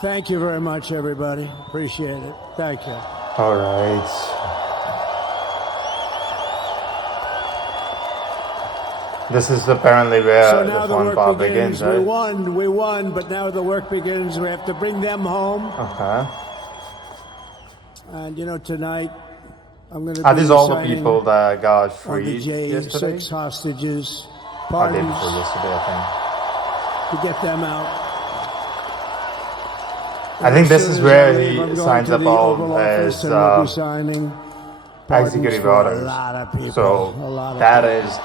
Thank you very much, everybody. Appreciate it. Thank you. All right. This is apparently where the fun part begins, right? We won, but now the work begins. We have to bring them home. Okay. And, you know, tonight, I'm going to be Are these all the people that got freed yesterday? 6 hostages. Or day before yesterday, I think. To get them out. I think this is where he signs up all his executive orders. So that is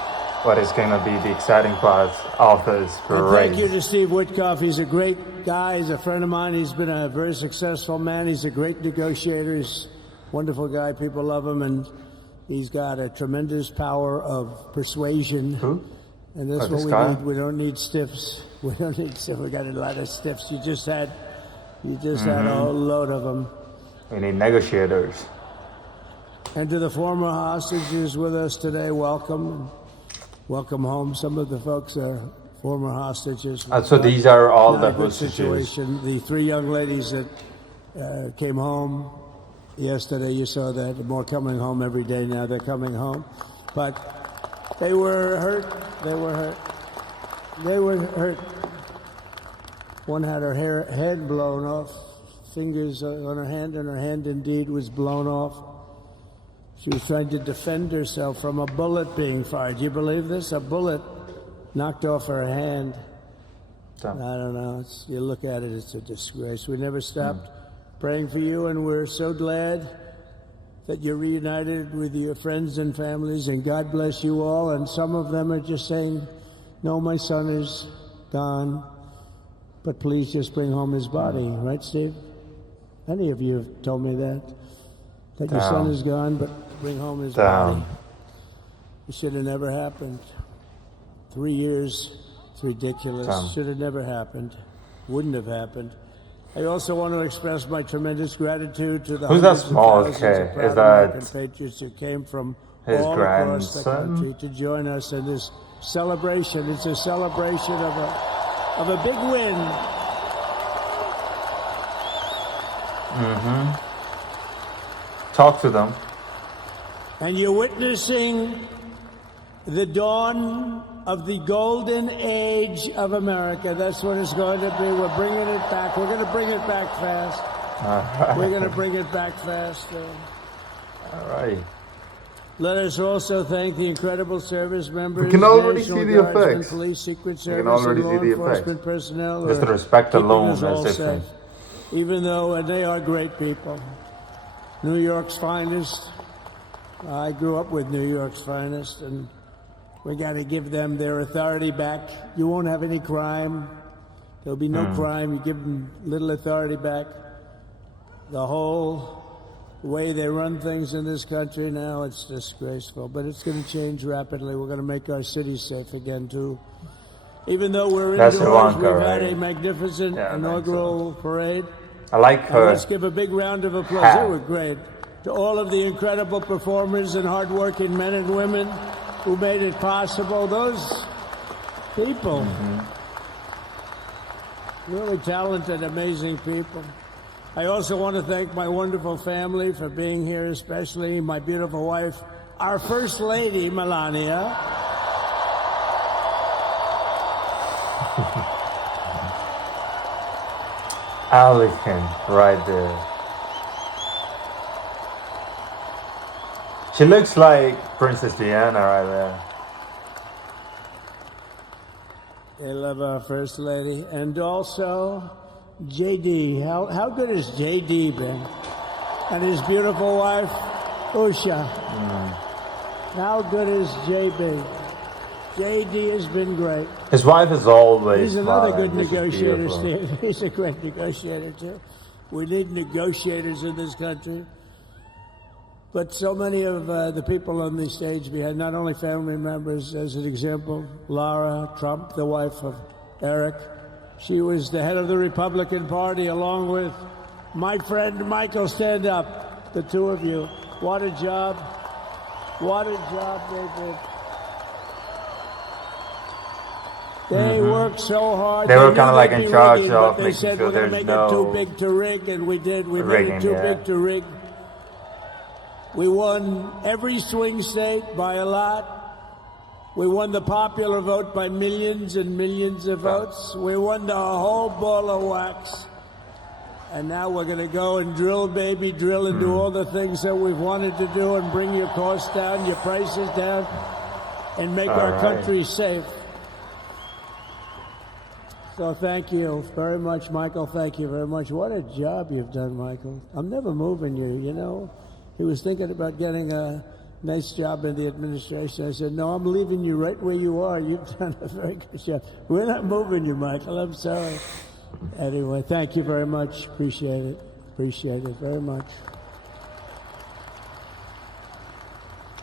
what is going to be the exciting part of his parade. Thank you to Steve Witkoff. He's a great guy. He's a friend of mine. He's been a very successful man. He's a great negotiator. He's a wonderful guy. People love him, and he's got a tremendous power of persuasion. Who? And that's what we need. We don't need stiffs. We don't need stiffs. We got a lot of stiffs. You just had a whole load of them. We need negotiators. And to the former hostages with us today, welcome. Welcome home. Some of the folks are former hostages. So these are all the hostages. The 3 young ladies that came home yesterday, you saw that. More coming home every day now. They're coming home. But they were hurt. They were hurt. One had her head blown off, fingers on her hand, and her hand indeed was blown off. She was trying to defend herself from a bullet being fired. Do you believe this? A bullet knocked off her hand. I don't know. You look at it, it's a disgrace. We never stopped praying for you, and we're so glad that you're reunited with your friends and families, and God bless you all. And some of them are just saying, no, my son is gone, but please just bring home his body. Right, Steve? Any of you have told me that your son is gone, but bring home his body. It should have never happened. 3 years, it's ridiculous. Should have never happened. Wouldn't have happened. I also want to express my tremendous gratitude to the hundreds of thousands of proud American patriots who came from all across the country to join us in this celebration. It's a celebration of a big win. Talk to them. And you're witnessing the dawn of the golden age of America. That's what it's going to be. We're bringing it back. We're going to bring it back fast. We're going to bring it back fast. All right. Let us also thank the incredible service members, we can already see the Guardsmen, effects. Police, Secret Service, we can already and law see the enforcement effects. personnel. Just the respect alone is different. Safe. Even though they are great people. New York's finest. I grew up with New York's finest, and we got to give them their authority back. You won't have any crime. There'll be no crime. You give them little authority back. The whole way they run things in this country now, it's disgraceful. But it's going to change rapidly. We're going to make our cities safe again, too. Even though we're indoors, we've had a magnificent inaugural parade. I like her. Let's give a big round of applause. They were great. To all of the incredible performers and hardworking men and women who made it possible. Those people, really talented, amazing people. I also want to thank my wonderful family for being here, especially my beautiful wife, our First Lady, Melania. Elegant, right there. She looks like Princess Diana right there. I love our First Lady. And also, J.D. How good has J.D. been? And his beautiful wife, Usha. How good is J.B.? J.D. has been great. His wife is always He's another good negotiator, Steve. He's a great negotiator, too. We need negotiators in this country. But so many of the people on the stage behind, not only family members, as an example, Lara Trump, the wife of Eric. She was the head of the Republican Party, along with my friend Michael. Stand up, the two of you. What a job. What a job they did. They worked so hard. They were kind of like in charge rigging, of they making said sure we're going to there's make it too no big to rig, and we did. We rigging, made it too big to rig. We won every swing state by a lot. We won the popular vote by millions and millions of votes. We won the whole ball of wax. And now we're going to go and drill, baby, drill, and do all the things that we've wanted to do and bring your costs down, your prices down, and make our country safe. So thank you very much, Michael. Thank you very much. What a job you've done, Michael. I'm never moving you, you know. He was thinking about getting a nice job in the administration. I said, no, I'm leaving you right where you are. You've done a very good job. We're not moving you, Michael. I'm sorry. Anyway, thank you very much. Appreciate it. Appreciate it very much.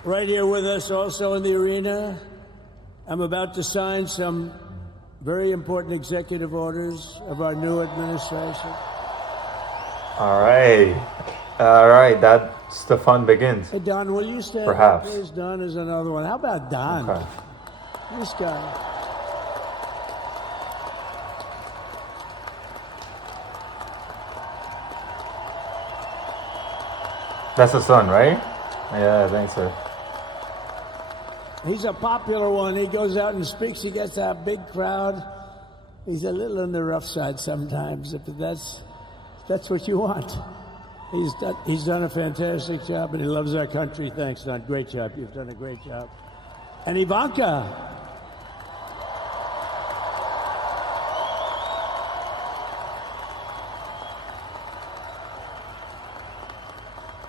Right here with us also in the arena, I'm about to sign some very important executive orders of our new administration. All right. All right. That's the fun begins. Hey, Don, will you stand Perhaps. up, please? Don is another one. How about Don? Okay. This guy. That's the son, right? Yeah, I think so. He's a popular one. He goes out and speaks. He gets a big crowd. He's a little on the rough side sometimes, but that's what you want. He's done a fantastic job, and he loves our country. Thanks, Don. Great job. You've done a great job. And Ivanka.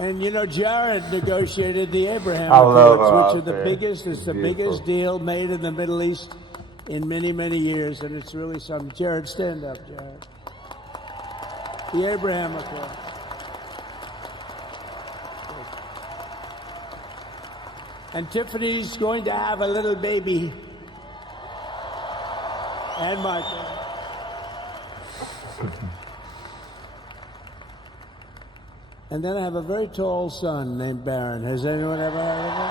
And you know, Jared negotiated the Abraham Accords, which are the biggest. It's the biggest deal made in the Middle East in many, many years, and it's really something. Jared, stand up, Jared. The Abraham Accords. And Tiffany's going to have a little baby. And Michael. And then I have a very tall son named Barron. Has anyone ever heard of him?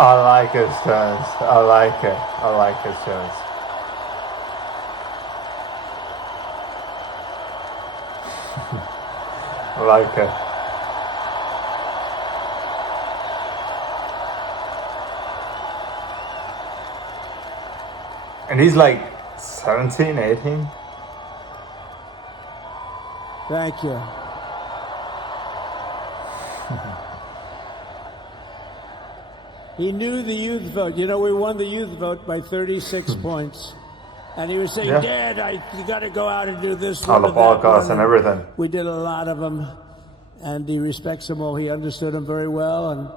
I like his turns. I like it. I like his turns. I like it. And he's like 17, 18. Thank you. He knew the youth vote. You know, we won the youth vote by 36 points. And he was saying, Dad, you got to go out and do this one. On the podcast and everything. We did a lot of them. And he respects them all. He understood them very well. And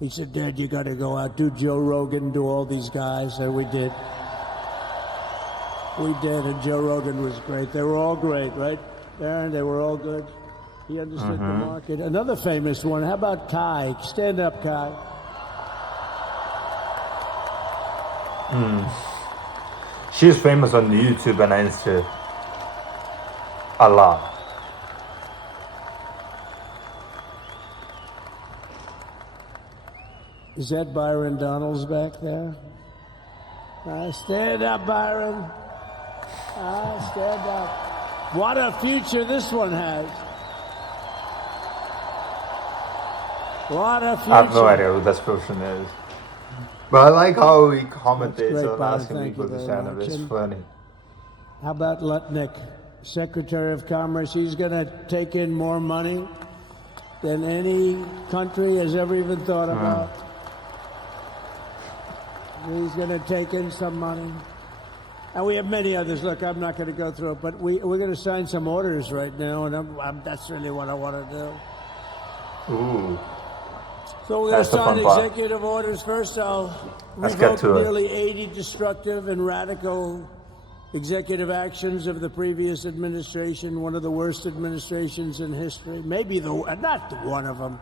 he said, Dad, you got to go out, do Joe Rogan, do all these guys. And we did. We did, and Joe Rogan was great. They were all great, right, Aaron? They were all good. He understood the market. Another famous one, how about Kai? Stand up, Kai. She's famous on YouTube and Insta. A lot. Is that Byron Donalds back there? Stand up, Byron. Stand up. What a future this one has. What a future. I have no idea who this person is. But I like how he commentates on asking people to stand up. It's funny. How about Lutnick, Secretary of Commerce? He's going to take in more money than any country has ever even thought about. He's going to take in some money. And we have many others. Look, I'm not going to go through it, but we're going to sign some orders right now, and that's really what I want to do. Ooh. So we're going to sign executive orders. First, I'll revoke nearly 80 destructive and radical executive actions of the previous administration, one of the worst administrations in history. Maybe not one of them,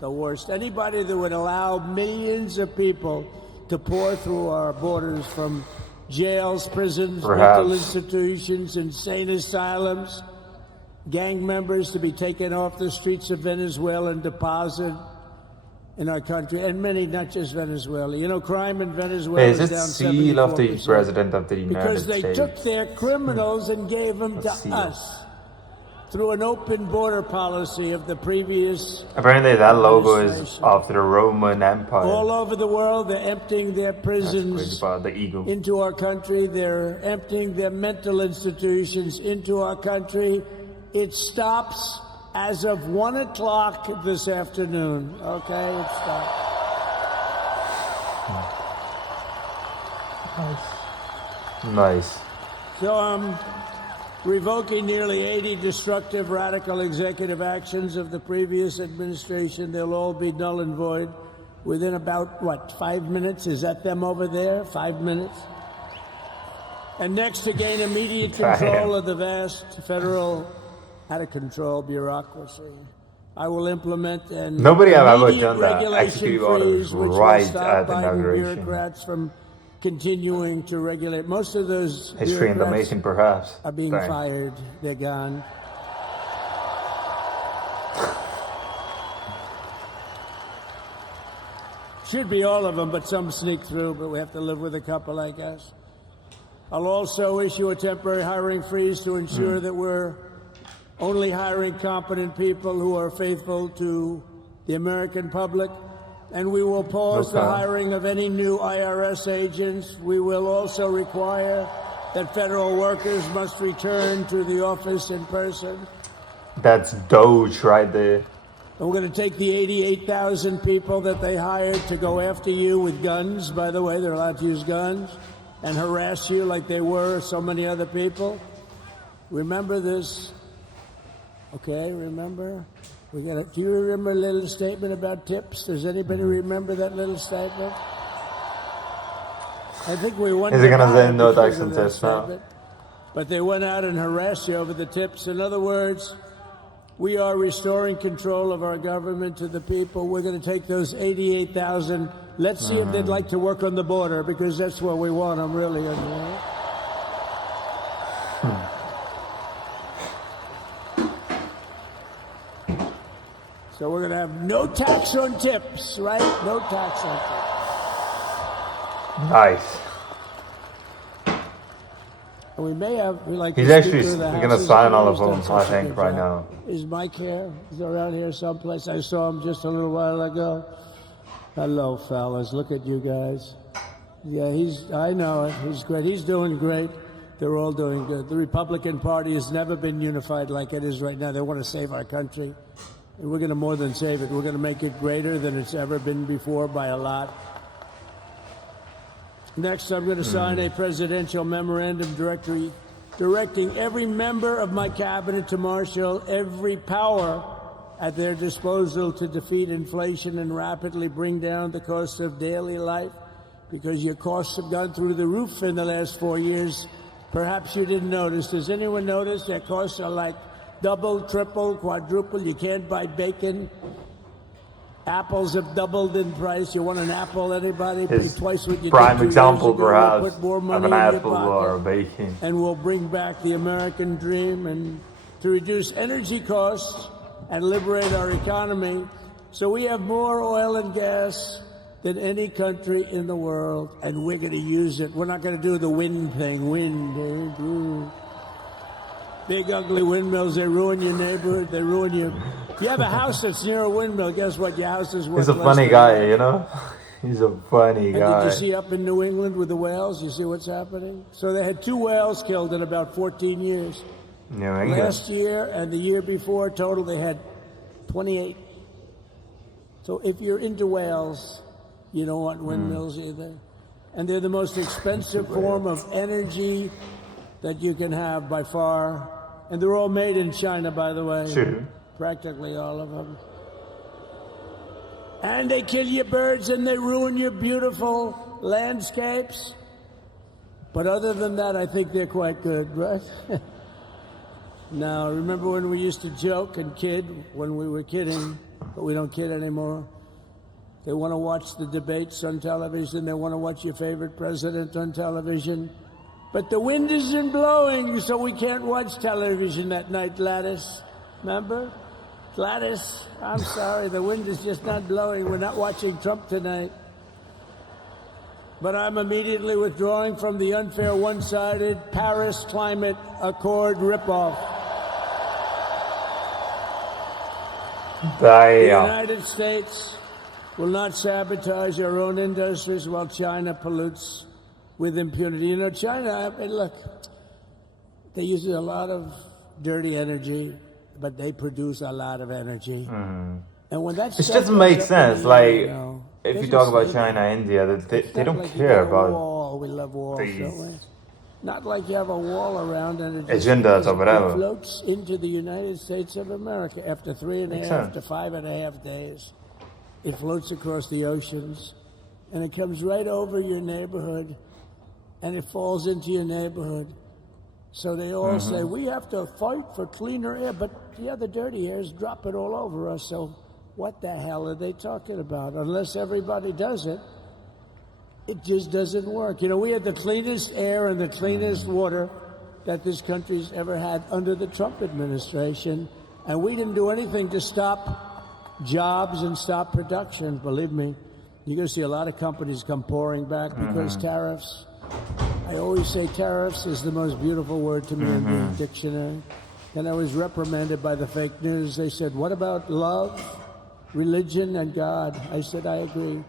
the worst. Anybody that would allow millions of people to pour through our borders from jails, prisons, mental institutions, insane asylums, gang members to be taken off the streets of Venezuela and deposited in our country, and many, not just Venezuela. You know, crime in Venezuela Is is it down seal of the 74%. President of the United Because they States? took their criminals and gave them to seal. us through an open border policy of the previous Apparently that logo is administration. of the Roman Empire. All over the world, they're emptying their That's crazy prisons about the eagle. into our country. They're emptying their mental institutions into our country. It stops as of 1 o'clock this afternoon. Okay, it stops. Nice. So I'm revoking nearly 80 destructive, radical executive actions of the previous administration. They'll all be null and void within about, 5 minutes? Is that them over there? 5 minutes? And next, to gain immediate control of the vast federal, out-of-control bureaucracy, I will implement an Nobody have ever immediate done that regulation executive orders freeze, which will right stop at the Biden inauguration. bureaucrats from continuing to regulate. Most of those History in the bureaucrats making, perhaps. are being Dang. fired. They're gone. Should be all of them, but some sneak through, but we have to live with a couple, I guess. I'll also issue a temporary hiring freeze to ensure that we're only hiring competent people who are faithful to the American public. And we will pause the hiring of any new IRS agents. We will also require that federal workers must return to the office in person. That's Doge right there. And we're going to take the 88,000 people that they hired to go after you with guns. By the way, they're allowed to use guns and harass you like they were so many other people. Remember this. Okay, remember? Do you remember a little statement about tips? Does anybody remember that little statement? I think we won. Is it going to say no tax on tips now? But they went out and harassed you over the tips. In other words, we are restoring control of our government to the people. We're going to take those 88,000. Let's see if they'd like to work on the border, because that's where we want them, really. So we're going to have no tax on tips, right? No tax on tips. Nice. And we may have, He's actually going to sign all of them, I think, right now. Is Mike here? He's around here someplace. I saw him just a little while ago. Hello, fellas. Look at you guys. Yeah, I know it. He's great. He's doing great. They're all doing good. The Republican Party has never been unified like it is right now. They want to save our country. And we're going to more than save it. We're going to make it greater than it's ever been before by a lot. Next, I'm going to sign a presidential memorandum directing every member of my cabinet to marshal every power at their disposal to defeat inflation and rapidly bring down the cost of daily life, because your costs have gone through the roof in the last 4 years. Perhaps you didn't notice. Does anyone notice their costs are like double, triple, quadruple? You can't buy bacon. Apples have doubled in price. You want an apple, anybody? Pay twice what you prime did 2 example, years ago. perhaps, We'll put more money of an in your apple pocket, or a bacon. and we'll bring back the American dream and to reduce energy costs and liberate our economy. So we have more oil and gas than any country in the world, and we're going to use it. We're not going to do the wind thing. Wind. Big, ugly windmills, they ruin your neighborhood. They ruin your... If you have a house that's near a windmill, guess what? Your house is worth He's a less funny than guy, that. you know? He's a funny And guy. did you see up in New England with the whales? You see what's happening? So they had 2 whales killed in about 14 years. New England. Last year and the year before, total, they had 28. So if you're into whales, you don't want windmills either. And they're the most expensive form of energy that you can have by far. And they're all made in China, by the way. Sure. Practically all of them. And they kill your birds and they ruin your beautiful landscapes. But other than that, I think they're quite good, right? Now, remember when we used to joke and kid when we were kidding, but we don't kid anymore? They want to watch the debates on television. They want to watch your favorite president on television. But the wind isn't blowing, so we can't watch television that night, Gladys. Remember? Gladys, I'm sorry, the wind is just not blowing. We're not watching Trump tonight. But I'm immediately withdrawing from the unfair, one-sided Paris Climate Accord ripoff. The United States will not sabotage our own industries while China pollutes with impunity. You know, China, I mean, look, they use a lot of dirty energy, but they produce a lot of energy. Mm. And when that's it doesn't make sense. Like, if you talk about China, India, they don't care about wall. We love walls, don't we? Not like you have a wall around and it agendas or whatever. It floats into the United States of America after 3.5 to 5.5 days. It floats across the oceans, and it comes right over your neighborhood, and it falls into your neighborhood. So they all say, we have to fight for cleaner air, but yeah, the dirty air is dropping all over us, so what the hell are they talking about? Unless everybody does it, it just doesn't work. You know, we had the cleanest air and the cleanest water that this country's ever had under the Trump administration, and we didn't do anything to stop jobs and stop production. Believe me, you're going to see a lot of companies come pouring back because tariffs. I always say tariffs is the most beautiful word to me in the dictionary. And I was reprimanded by the fake news. They said, what about love, religion, and God? I said, I agree.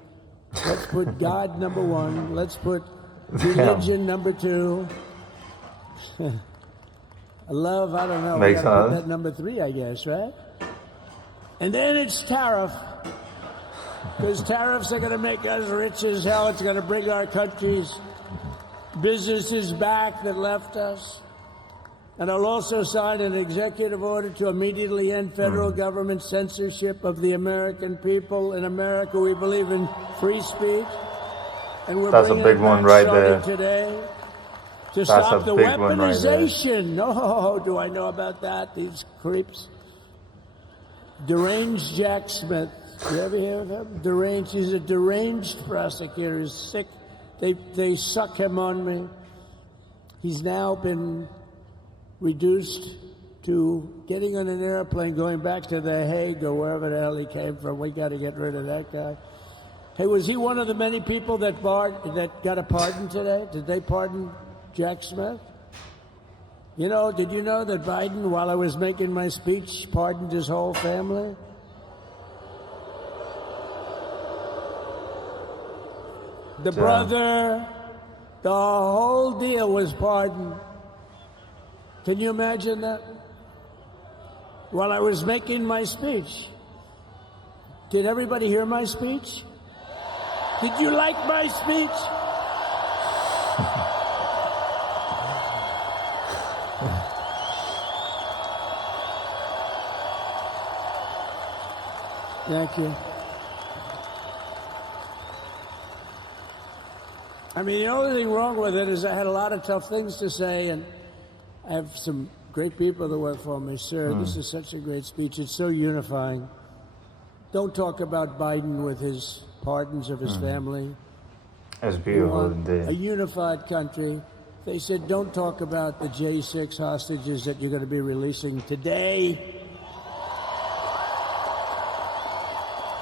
Let's put God number one. Let's put religion number two. Love, I don't know. Makes We gotta put sense. that number three, I guess, right? And then it's tariff. Because tariffs are going to make us rich as hell. It's going to bring our country's businesses back that left us. And I'll also sign an executive order to immediately end federal government censorship of the American people. In America, we believe in free speech. And we're That's a bringing big it one back right starting there. today to That's stop a the big one right there. weaponization. Oh, do I know about that? These creeps. Deranged Jack Smith. You ever hear of him? Deranged. He's a deranged prosecutor. He's sick. They suck him on me. He's now been reduced to getting on an airplane, going back to The Hague or wherever the hell he came from. We got to get rid of that guy. Hey, was he one of the many people that got a pardon today? Did they pardon Jack Smith? You know, did you know that Biden, while I was making my speech, pardoned his whole family? The brother, the whole deal was pardoned. Can you imagine that? While I was making my speech. Did everybody hear my speech? Did you like my speech? Thank you. I mean, the only thing wrong with it is I had a lot of tough things to say, and I have some great people that work for me. Sir, this is such a great speech. It's so unifying. Don't talk about Biden with his pardons of his family. It's beautiful A indeed. unified country. They said, don't talk about the J6 hostages that you're going to be releasing today.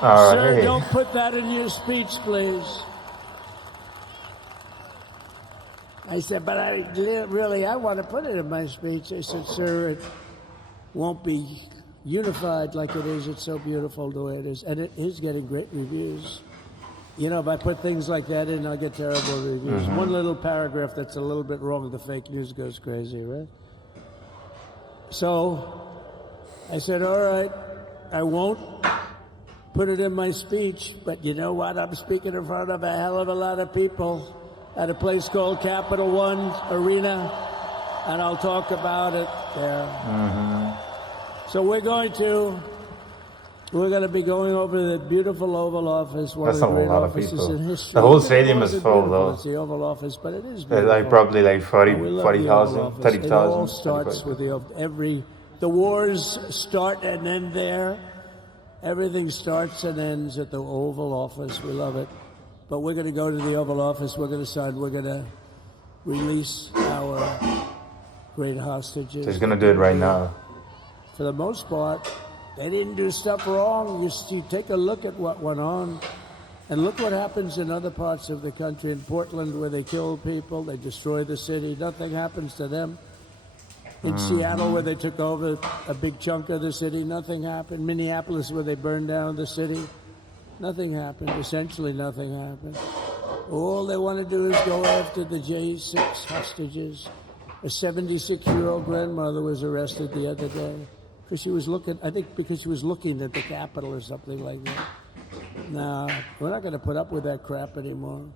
All Sir, right. don't put that in your speech, please. I said, but I want to put it in my speech. I said, sir, it won't be unified like it is. It's so beautiful the way it is. And it is getting great reviews. You know, if I put things like that in, I'll get terrible reviews. One little paragraph that's a little bit wrong, the fake news goes crazy, right? So I said, all right, I won't put it in my speech, but you know what? I'm speaking in front of a hell of a lot of people at a place called Capital One Arena, and I'll talk about it there. So we're going to be going over the beautiful Oval Office, one That's of the a great lot of offices people. in history. The whole It stadium wasn't is full, beautiful, though. It's the Oval Office, but it is There's beautiful. like probably like We love the Oval 40,000, Office. It all 30,000. starts with the wars start and end there. Everything starts and ends at the Oval Office. We love it. But we're going to go to the Oval Office. We're going to sign. We're going release our great hostages. So he's going to do it right now. For the most part, they didn't do stuff wrong. You take a look at what went on, and look what happens in other parts of the country. In Portland, where they kill people, they destroy the city, nothing happens to them. In Seattle, where they took over a big chunk of the city, nothing happened. Minneapolis, where they burned down the city, nothing happened. Essentially nothing happened. All they want to do is go after the J6 hostages. A 76-year-old grandmother was arrested the other day because she was looking, I think because she was looking at the Capitol or something like that. No, we're not going to put up with that crap anymore.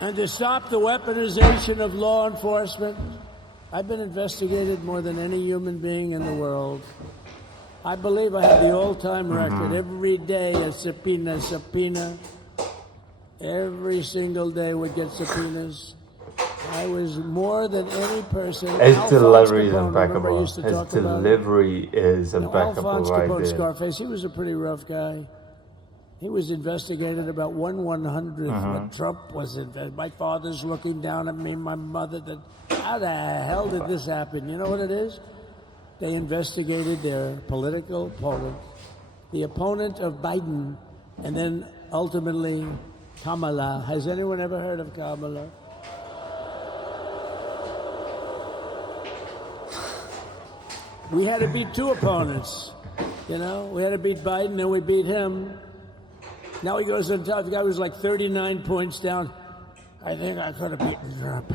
And to stop the weaponization of law enforcement, I've been investigated more than any human being in the world. I believe I have the all-time record. Every day a subpoena. Every single day we get subpoenas. I was more than any person. His delivery is impeccable. His delivery is impeccable Alphonse right Capone, there. Scarface, he was a pretty rough guy. He was investigated about 1/100th. But Trump was investigated. My father's looking down at me, my mother. How the hell did this happen? You know what it is? They investigated their political opponent, the opponent of Biden, and then ultimately Kamala. Has anyone ever heard of Kamala? We had to beat two opponents. You know, we had to beat Biden, then we beat him. Now he goes on top. The guy was like 39 points down. I think I could have beaten Trump.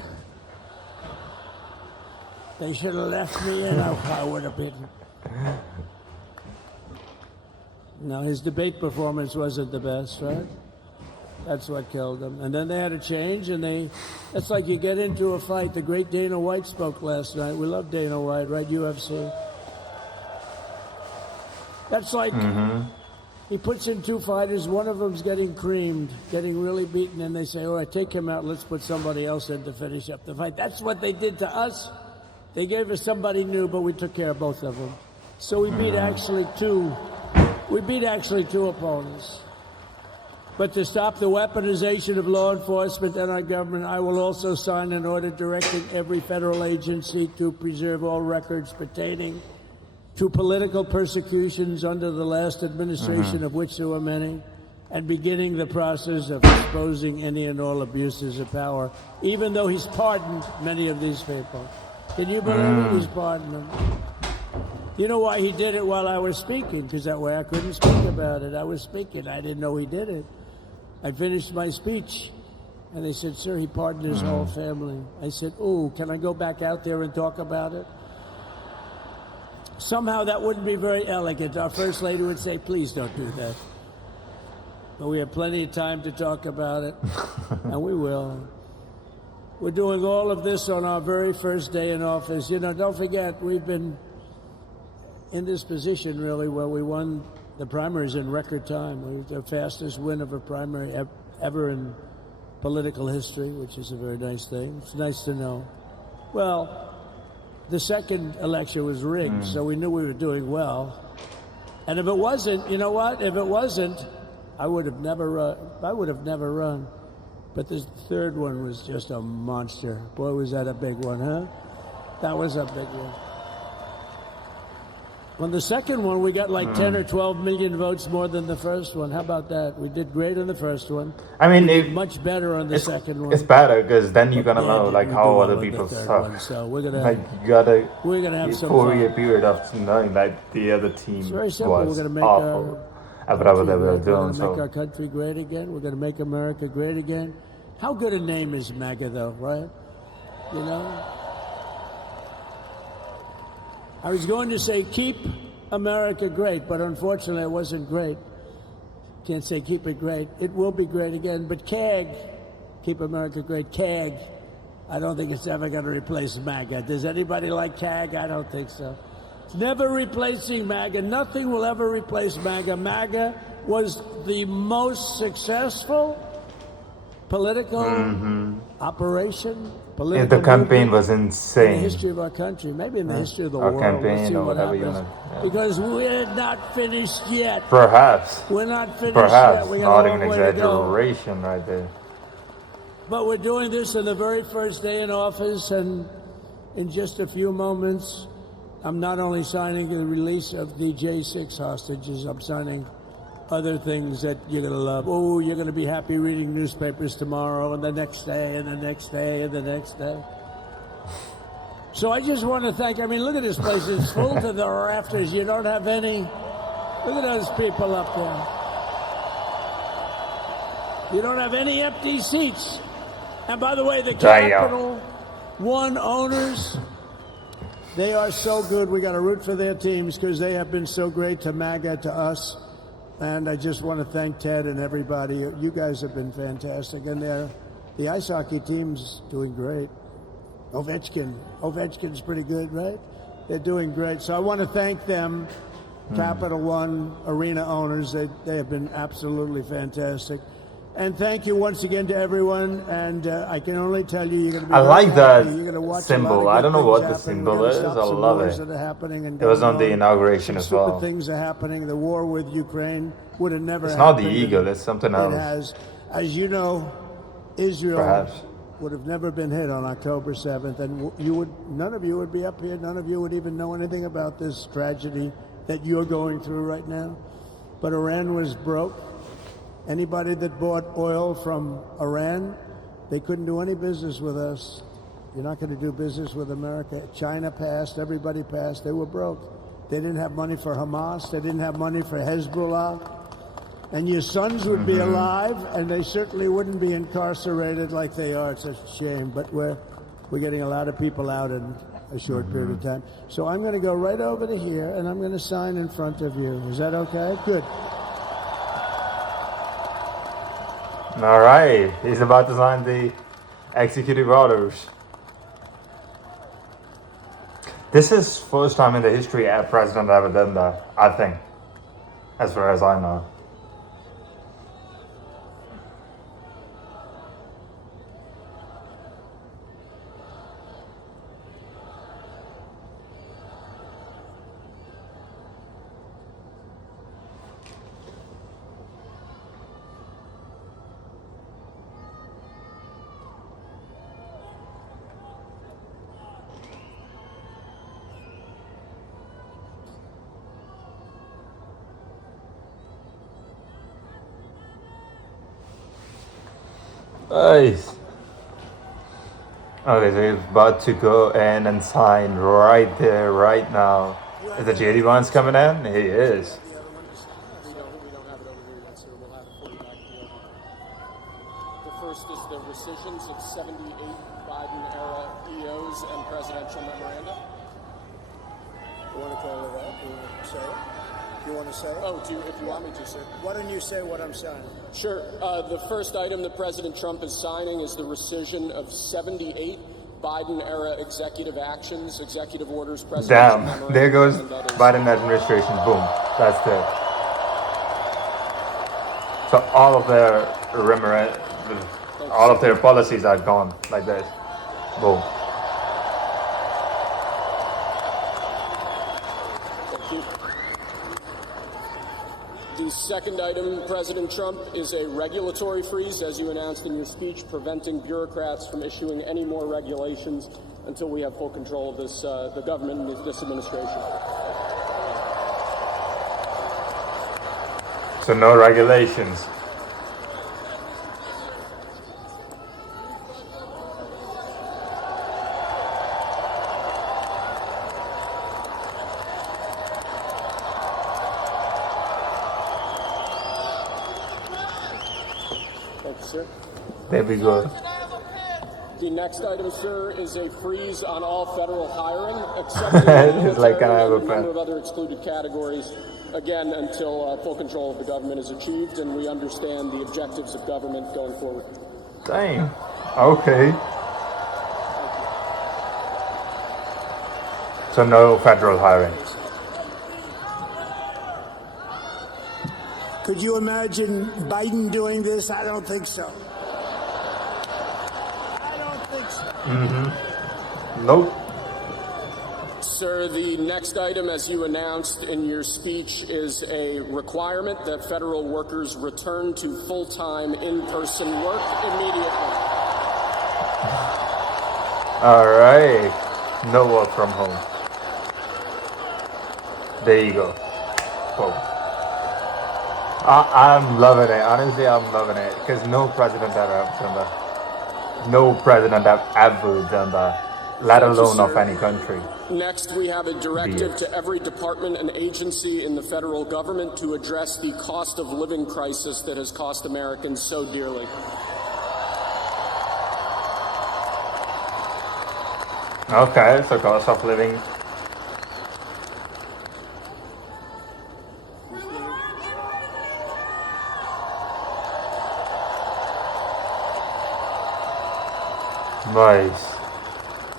They should have left me in. I would have beaten. No, his debate performance wasn't the best, right? That's what killed him. And then they had a change, and it's like you get into a fight. The great Dana White spoke last night. We love Dana White, right? UFC. That's like he puts in two fighters. One of them's getting creamed, getting really beaten, and they say, all right, take him out. Let's put somebody else in to finish up the fight. That's what they did to us. They gave us somebody new, but we took care of both of them. So we beat actually two. We beat actually two opponents. But to stop the weaponization of law enforcement and our government, I will also sign an order directing every federal agency to preserve all records pertaining to political persecutions under the last administration, of which there were many, and beginning the process of exposing any and all abuses of power, even though he's pardoned many of these people. Can you believe it? He's pardoned them. You know why he did it while I was speaking? Because that way I couldn't speak about it. I was speaking. I didn't know he did it. I finished my speech, and they said, sir, he pardoned his whole family. I said, oh, can I go back out there and talk about it? Somehow that wouldn't be very elegant. Our First Lady would say, please don't do that. But we have plenty of time to talk about it, and we will. We're doing all of this on our very first day in office. You know, don't forget, we've been in this position, really, where we won the primaries in record time. We were the fastest win of a primary ever in political history, which is a very nice thing. It's nice to know. Well, the second election was rigged, so we knew we were doing well. And if it wasn't, you know what? If it wasn't, I would have never run. But this third one was just a monster. Boy, was that a big one, huh? That was a big one. On the second one, we got like 10 or 12 million votes more than the first one. How about that? We did great on the first one. I mean, we did much better on the second one. It's better because then you're gonna know like how other people suck. So we're gonna we're gonna have some 4-year period of knowing that the other team it's very simple. was we're gonna make awful. Whatever they were doing. We're gonna make our country great again. We're gonna make America great again. How good a name is MAGA, though, right? You know. I was going to say keep America great, but unfortunately it wasn't great. Can't say keep it great. It will be great again, but CAG, keep America great, CAG, I don't think it's ever going to replace MAGA. Does anybody like CAG? I don't think so. It's never replacing MAGA. Nothing will ever replace MAGA. MAGA was the most successful political operation, If political the campaign movement was in the insane. history of our country, maybe in the history of the Or world. We'll campaign see or what whatever you happens. wanna- yeah. Because we're not finished yet. Perhaps. We're not finished Perhaps. yet. We got Not a even long way to go. exaggeration right there. But we're doing this on the very first day in office, and in just a few moments, I'm not only signing the release of the J6 hostages, I'm signing other things that you're going to love. Oh, you're going to be happy reading newspapers tomorrow and the next day and the next day and the next day. So I just want to thank, I mean, look at this place. It's full to the rafters. You don't have any. Look at those people up there. You don't have any empty seats. And by the way, the Capital One owners, they are so good. We got to root for their teams because they have been so great to MAGA, to us. And I just want to thank Ted and everybody. You guys have been fantastic. And the ice hockey team's doing great. Ovechkin's pretty good, right? They're doing great. So I want to thank them, Capital One arena owners. They have been absolutely fantastic. And thank you once again to everyone. And I can only tell you, you're going to be. I like that you're going to watch symbol. I don't know what the symbol is. I love it. It was on the inauguration as well. Things are happening. The war with Ukraine would have never It's happened. not the eagle. It's something else. It has. As you know, Israel Perhaps. would have never been hit on October 7th, and none of you would be up here. None of you would even know anything about this tragedy that you're going through right now. But Iran was broke. Anybody that bought oil from Iran, they couldn't do any business with us. You're not going to do business with America. China passed. Everybody passed. They were broke. They didn't have money for Hamas. They didn't have money for Hezbollah. And your sons would be alive, and they certainly wouldn't be incarcerated like they are. It's a shame. But we're getting a lot of people out in a short period of time. So I'm going to go right over to here, and I'm going to sign in front of you. Is that okay? Good. All right. He's about to sign the executive orders. This is first time in the history a president ever done that, I think, as far as I know. Nice. Okay, so he's about to go in and sign right there, right now. Is the JD Vance coming in? He is. We don't have it over here yet, sir. We'll have it for you back at the other. The first is the rescissions of 78 Biden-era EOs and presidential memoranda. You want to call it out? You want to say it? You want to say it? Oh, if you want me to, sir. Why don't you say what I'm signing? Sure. The first item that President Trump is signing is the rescission of 78 Biden-era executive actions, executive orders, presidential Damn, there goes Biden administration. Boom, that's it. So all of their policies are gone like this. Boom. Thank you. The second item, President Trump, is a regulatory freeze, as you announced in your speech, preventing bureaucrats from issuing any more regulations until we have full control of this, the government and this administration. So no regulations. Thank you, sir. There we go. The next item, sir, is a freeze on all federal hiring, except for It's like, can I have a a number pen? of other excluded categories, again, until full control of the government is achieved and we understand the objectives of government going forward. Dang. Okay. So no federal hiring. Could you imagine Biden doing this? I don't think so. Nope. Sir, the next item, as you announced in your speech, is a requirement that federal workers return to full-time in-person work immediately. All right. No work from home. There you go. Whoa. I'm loving it. Honestly, I'm loving it. Because no president ever done that. No president have ever done that. Let alone of any country. Next, we have a directive to every department and agency in the federal government to address the cost of living crisis that has cost Americans so dearly. Okay, so cost of living. Nice.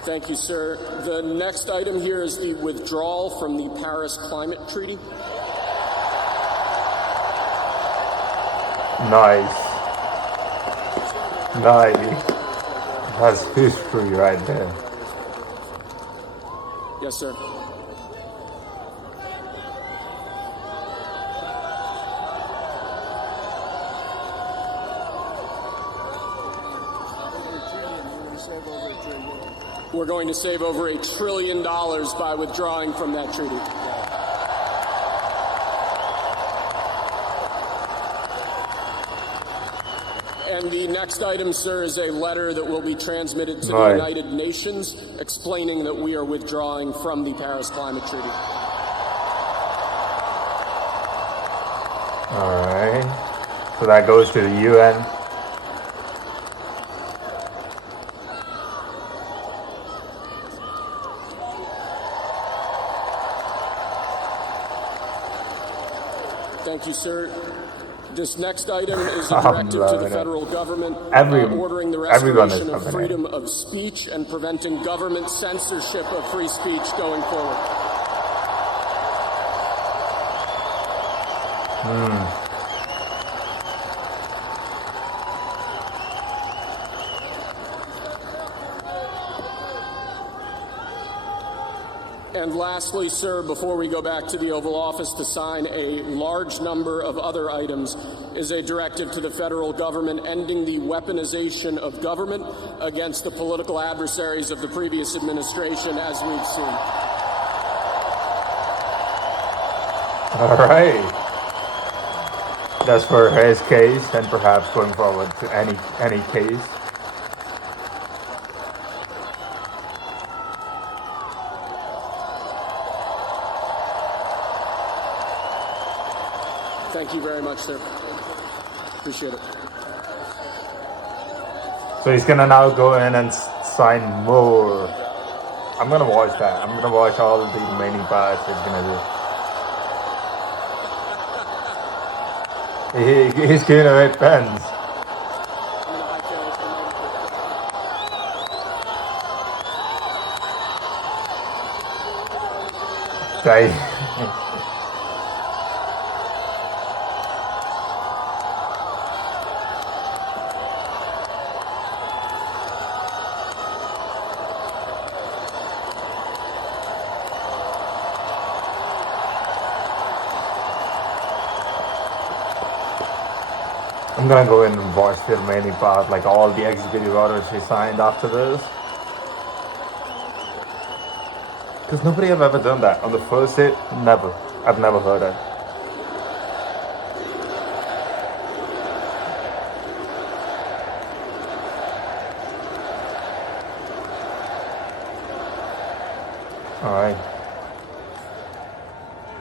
Thank you, sir. The next item here is the withdrawal from the Paris Climate Treaty. Nice. Nice. That's history right there. Yes, sir. We're going to save over $1 trillion by withdrawing from that treaty. And the next item, sir, is a letter that will be transmitted to the United Nations explaining that we are withdrawing from the Paris Climate Treaty. All right. So that goes to the UN. Thank you, sir. This next item is a directive to the federal government ordering the restoration of freedom of speech and preventing government censorship of free speech going forward. And lastly, sir, before we go back to the Oval Office to sign a large number of other items, is a directive to the federal government ending the weaponization of government against the political adversaries of the previous administration, as we've seen. All right. That's for his case, and perhaps going forward to any case. Thank you very much, sir. Appreciate it. So he's gonna now go in and sign more. I'm gonna watch that. I'm gonna watch all the remaining parts he's gonna do. He's giving away pens. Right. I'm gonna go in and watch the remaining part, like all the executive orders he signed after this. Because nobody have ever done that. On the first hit, never. I've never heard it. Alright.